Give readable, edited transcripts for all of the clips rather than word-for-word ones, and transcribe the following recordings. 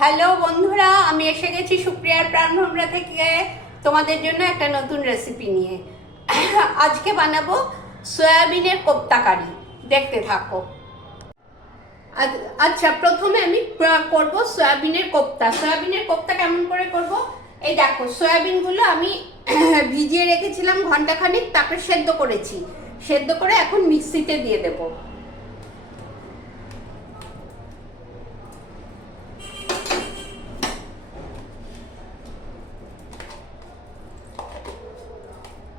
Hello বন্ধুরা, আমি এসে গেছি সুপ্রিয়ার প্রাণভোমরা থেকে তোমাদের জন্য একটা নতুন রেসিপি নিয়ে। আজকে বানাবো সয়াবিনের কোপ্তা কারি। দেখতে থাকো। আচ্ছা, প্রথমে আমি করব সয়াবিনের কোপ্তা। সয়াবিনের কোপ্তা কেমন করে করব? এই দেখো, সয়াবিনগুলো আমি ভিজিয়ে রেখেছিলাম ঘন্টাখানিক, তারপরে সেদ্ধ করেছি। সেদ্ধ করে এখন মিক্সিতে দিয়ে দেবো।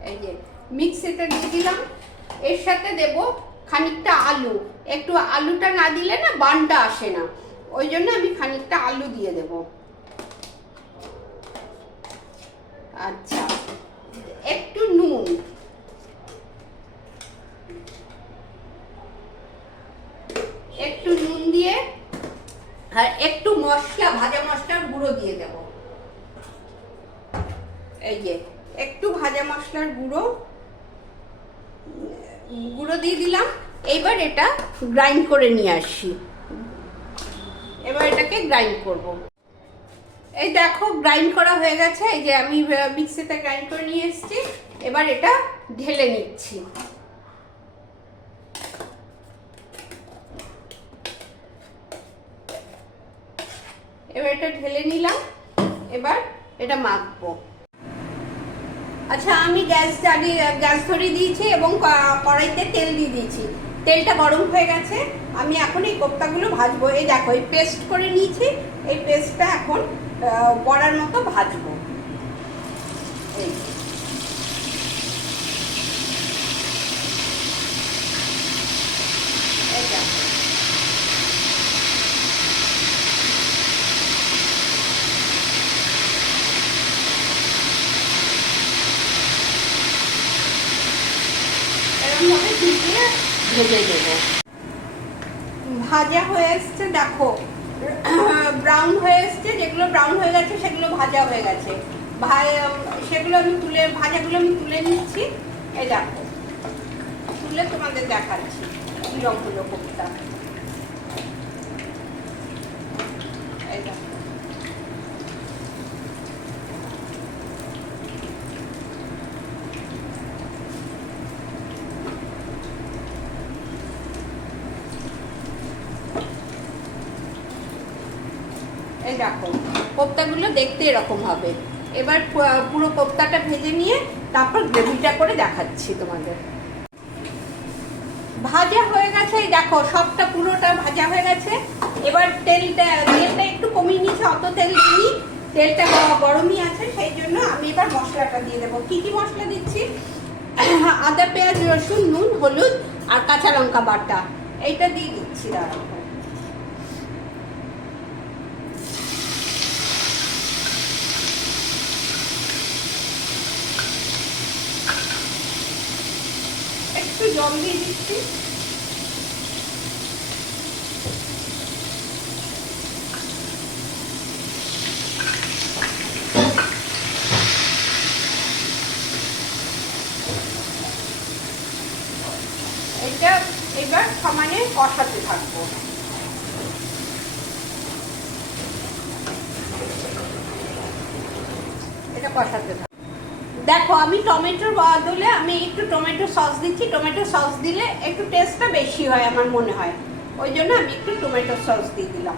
এই যে মিক্সিতে দিয়ে দিলাম। এর সাথে দেব খানিকটা আলু। একটু আলুটা না দিলে না বানটা আসে না, ওই জন্য আমি খানিকটা আলু দিয়ে দেব। আচ্ছা, একটু নুন, একটু নুন দিয়ে আর একটু মশলা, ভাজা মশলার গুঁড়ো দিয়ে দেব। এই যে একটু ভাজা মশলার গুঁড়ো দিয়ে দিলাম। এবার এটা গ্রাইন্ড করে নিয়ে আসি। এবার এটাকে গ্রাইন্ড করব। এই দেখো, গ্রাইন্ড করা হয়ে গেছে। এই যে আমি মিক্সিতে গ্রাইন্ড করে নিয়ে এসেছি। এবার এটা ঢেলে নিচ্ছি। এবার এটা ঢেলে নিলাম। এবার এটা মাখবো। আচ্ছা, আমি গ্যাস ধরিয়ে দিয়েছি এবং কড়াইতে তেল দিয়ে দিয়েছি। তেলটা গরম হয়ে গেছে। আমি এখন এই কোপ্তাগুলো ভাজবো। এই দেখো, এই পেস্ট করে নিয়েছি। এই পেস্টটা এখন বড়ার মতো ভাজবো। এই এরকমভাবে ভিজিয়ে ভেজে দেবো। ভাজা হয়ে এসছে, দেখো ব্রাউন হয়ে এসছে। যেগুলো ব্রাউন হয়ে গেছে সেগুলো ভাজা হয়ে গেছে। সেগুলো আমি ভাজাগুলো আমি তুলে নিচ্ছি। এই দেখো, তুলে তোমাদের দেখাচ্ছি কিরকম হলো কোপ্তা। এই দেখো, এই দেখো কোপ্তাগুলো দেখতে এরকম হবে। এবার পুরো কোপ্তাটা ভেজে নিয়ে তারপর গ্রেভিটা করে দেখাচ্ছি তোমাদের। ভাজা হয়ে গেছে। এই দেখো, সবটা পুরোটা ভাজা হয়ে গেছে। এবার তেলটা একটু কমিয়ে নিয়েছি, অত তেল দিই। তেলটা গরমই আছে, সেই জন্য আমি এবার মশলাটা দিয়ে দেবো। কি কি মশলা দিচ্ছি? আদা, পেঁয়াজ, রসুন, নুন, হলুদ আর কাঁচা লঙ্কা বাটা, এইটা দিয়ে দিচ্ছি। দাঁড়াও, একটু জল দিয়ে দিচ্ছি। এটা এবার সমানে কষাতে থাকবো। এটা কষাতে থাকবো। দেখো, আমি টমেটোর বদলে আমি একটু টমেটো সস দিচ্ছি। টমেটো সস দিলে একটু টেস্টটা বেশি হয় আমার মনে হয়, ওই জন্য আমি একটু টমেটো সস দিয়ে দিলাম।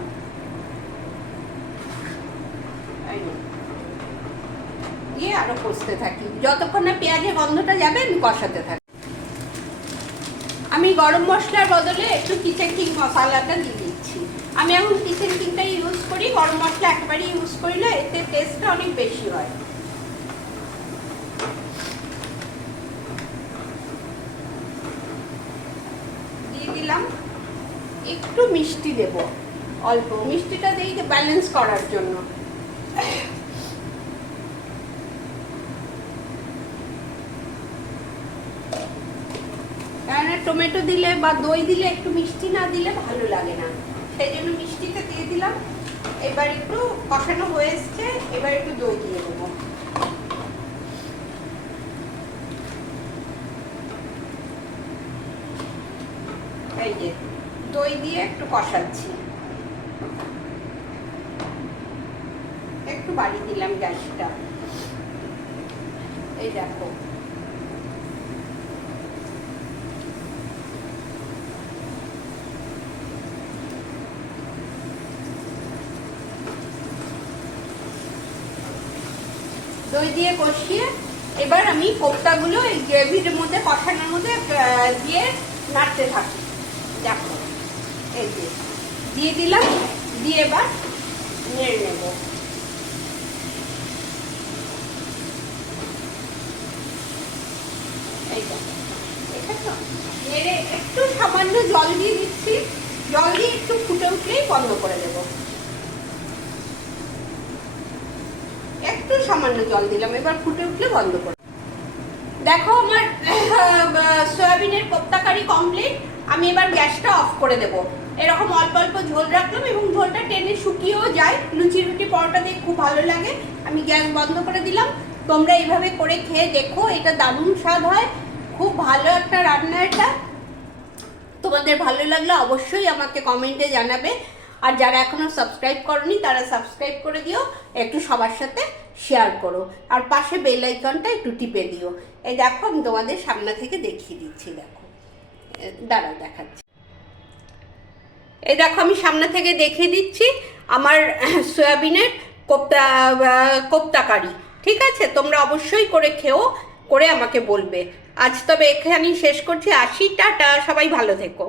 দিয়ে আরো কষতে থাকি, যতক্ষণ না পেঁয়াজের গন্ধটা যাবে আমি কষাতে থাকি। আমি গরম মশলার বদলে একটু কিচেন কিং মশলাটা দিয়ে দিচ্ছি। আমি এখন কিচেন কিংটা ইউজ করি, গরম মশলা একেবারে ইউজ করি না, এতে টেস্টটা অনেক বেশি হয়। দিয়ে দিলাম। একটু মিষ্টি দেব, অল্প মিষ্টিটা দিই ব্যালেন্স করার জন্য। কারণ টমেটো দিলে বা দই দিলে একটু মিষ্টি না দিলে ভালো লাগে না, সেই জন্য মিষ্টিটা দিয়ে দিলাম। এবার একটু কষানো হয়ে এসছে, এবার একটু দই দিয়ে দেবো। এই যে দই দিয়ে একটু কষাচ্ছি। একটু বাড়িয়ে দিলাম গ্যাসটা। এই দেখো, দই দিয়ে কষিয়ে এবার আমি কোপ্তাগুলো এই গ্রেভির মধ্যে, কষানোর মধ্যে দিয়ে নাড়তে থাকি। দেখো, এই দিয়ে দিলাম, দিয়ে এবার নেড়ে নেব। নেড়ে একটু সামান্য জল দিয়ে দিচ্ছি, জল দিয়ে একটু ফুটে উঠলেই বন্ধ করে দেব। একটু সামান্য জল দিলাম, এবার ফুটে উঠলে বন্ধ করে। দেখো আমার সয়াবিনের কোপ্তা কারি কমপ্লিট। আমি এবার গ্যাসটা অফ করে দেব। এরকম অল্প অল্প ঝোল রাখলাম এবং ঝোলটা টেনে শুকিয়েও যায়, লুচি রুটি পরোটা দিয়ে খুব ভালো লাগে। আমি গ্যাস বন্ধ করে দিলাম। তোমরা এইভাবে করে খেয়ে দেখো, এটা দারুণ স্বাদ হয়, খুব ভালো একটা রান্না এটা। তোমাদের ভালো লাগলে অবশ্যই আমাকে কমেন্টে জানাবে। আর যারা এখনো সাবস্ক্রাইব করনি তারা সাবস্ক্রাইব করে দিও, একটু সবার সাথে শেয়ার করো, আর পাশে বেল আইকনটা একটু টিপে দিও। এই দেখো, আমি তোমাদের সামনে থেকে দেখিয়ে দিচ্ছি। দেখো, দাঁড়াও দেখাচ্ছি। এই দেখো, আমি সামনে থেকে দেখিয়ে দিচ্ছি আমার সয়াবিনের কোপ্তা কারি। ঠিক আছে, তোমরা অবশ্যই করে খেও, করে আমাকে বলবে। আজ তবে এখানেই শেষ করছি। আসি, টাটা, সবাই ভালো থেকো।